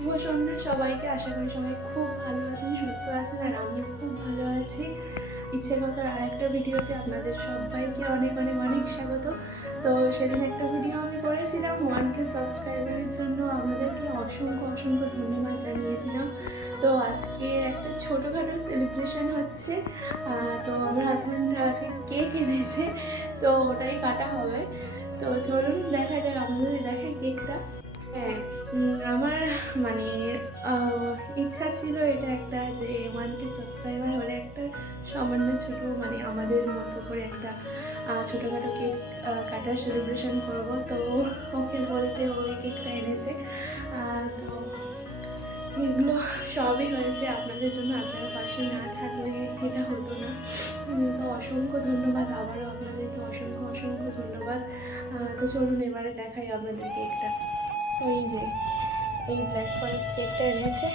শুভ সন্ধ্যা সবাইকে। আশা করি সবাই খুব ভালো আছেন, সুস্থ আছেন, আর আমিও খুব ভালো আছি। ইচ্ছে কথার আর একটা ভিডিওতে আপনাদের সবাইকে অনেক অনেক অনেক স্বাগত। তো সেদিন একটা ভিডিও আমি করেছিলাম 1K সাবস্ক্রাইবারের জন্য, আপনাদেরকে অসংখ্য অসংখ্য ধন্যবাদ জানিয়েছিলাম। তো আজকে একটা ছোটোখাটো সেলিব্রেশন হচ্ছে। তো আমার হাজব্যান্ড আজকে কেক এনেছে, তো ওটাই কাটা হবে। তো চলুন দেখা যাক, আপনাদের দেখাই কেকটা। হ্যাঁ, আমার মানে ইচ্ছা ছিল এটা একটা, যে 1K সাবস্ক্রাইবার হলে একটা সামান্য ছোটো মানে আমাদের মতো করে একটা ছোটোখাটো কেক কাটার সেলিব্রেশন করবো। তো ওকে বলতে ওই কেকটা এনেছে। তো এগুলো সবই হয়েছে আপনাদের জন্য, আপনারা পাশে না থাকলে এটা হতো না। তো অসংখ্য ধন্যবাদ, আবারও আপনাদেরকে অসংখ্য অসংখ্য ধন্যবাদ। তো চলুন এবারে দেখাই আপনাদের কেকটা। তো এই যে এই ব্ল্যাক ফরেস্ট কেকটা এনেছে।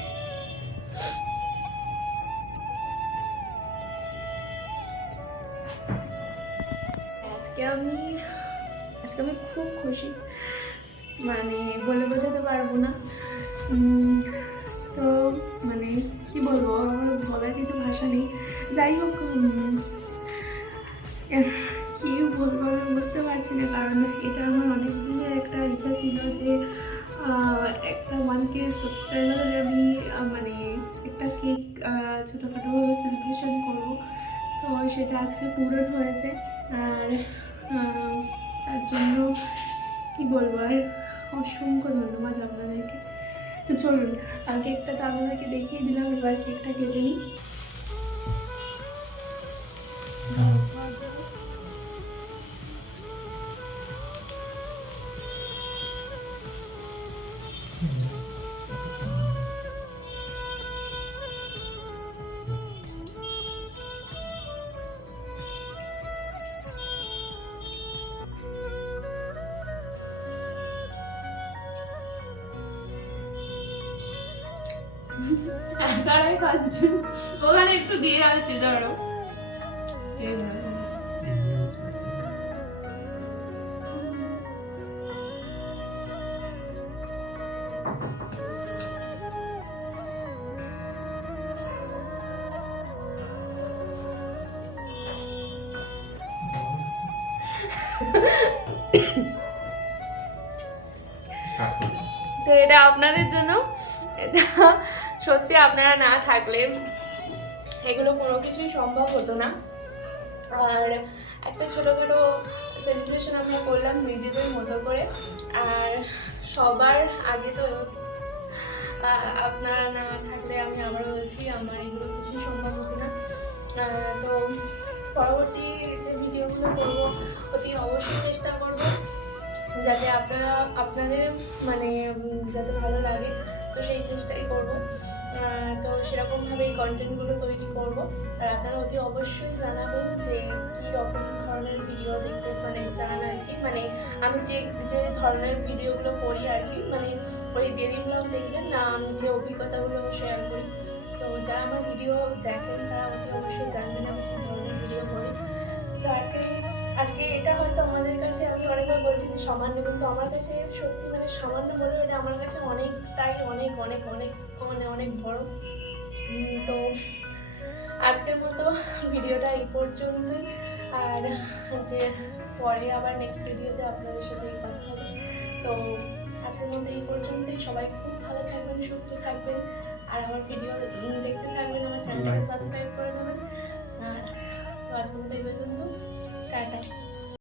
আজকে আমি খুব খুশি, মানে বলে বোঝাতে পারবো না। তো মানে কি বলবো, আমার বলার কিছু ভাষা নেই। যাই হোক, কি বলবো আমি বুঝতে পারছি না, কারণ এটা আমার অনেক দিনের একটা ইচ্ছা ছিল যে একটা 1K সাবস্ক্রাইবার হলে আমি মানে একটা কেক ছোটোখাটোভাবে সেলিব্রেশন করবো। তো সেটা আজকে পূরণ হয়েছে, আর তার জন্য কি বলবো আর, অসংখ্য ধন্যবাদ আপনাদেরকে। তো চলুন, কেকটা তো আপনাদেরকে দেখিয়ে দিলাম, এবার কেকটা কেটে নিই। একারাই খাচ্ছি, ওখানে একটু দিয়ে আসছি, ধরো। তো এটা আপনাদের জন্য। এটা সত্যি আপনারা না থাকলে এগুলো কোনো কিছুই সম্ভব হতো না। আর একটা ছোটোখাটো সেলিব্রেশন আমরা করলাম নিজেদের মতো করে, আর সবার আগে তো আপনারা না থাকলে, আমি আবার বলছি, আমার এগুলো কিছুই সম্ভব হতো না। তো পরবর্তী যে ভিডিওগুলো করবো অতি অবশ্যই চেষ্টা করব যাতে আপনাদের মানে যাতে ভালো লাগে, তো সেই চেষ্টাই করব। তো সেরকমভাবে এই কন্টেন্টগুলো তৈরি করব, আর আপনারা অতি অবশ্যই জানাবেন যে কী রকম ধরনের ভিডিও দেখতে মানে চান আর কি। মানে আমি যে যে ধরনের ভিডিওগুলো করি আর কি, মানে ওই ডেলি ব্লগ দেখবেন না, আমি যে অভিজ্ঞতাগুলো শেয়ার করি। তো যারা আমার ভিডিও দেখেন তারা অতি অবশ্যই জানবেন আমি কী ধরনের ভিডিও করি। তো আজকে এটা হয়তো আমাদের কাছে, আমি অনেকবার বলছি যে সামান্য, কিন্তু আমার কাছে সত্যি মানে সামান্য বলেও এটা আমার কাছে অনেকটাই অনেক অনেক অনেক মানে অনেক বড়। তো আজকের মতো ভিডিওটা এই পর্যন্তই, আর যে পরে আবার নেক্সট ভিডিওতে আপনাদের সাথে এই কথা হবে। তো আজকের মতো এই পর্যন্তই। সবাই খুব ভালো থাকবেন, সুস্থ থাকবেন, আর আমার ভিডিও দেখতে থাকবেন, আমার চ্যানেলটাকে সাবস্ক্রাইব করে দেবেন। আর তো আজকের মতো এই পর্যন্ত, টাটা।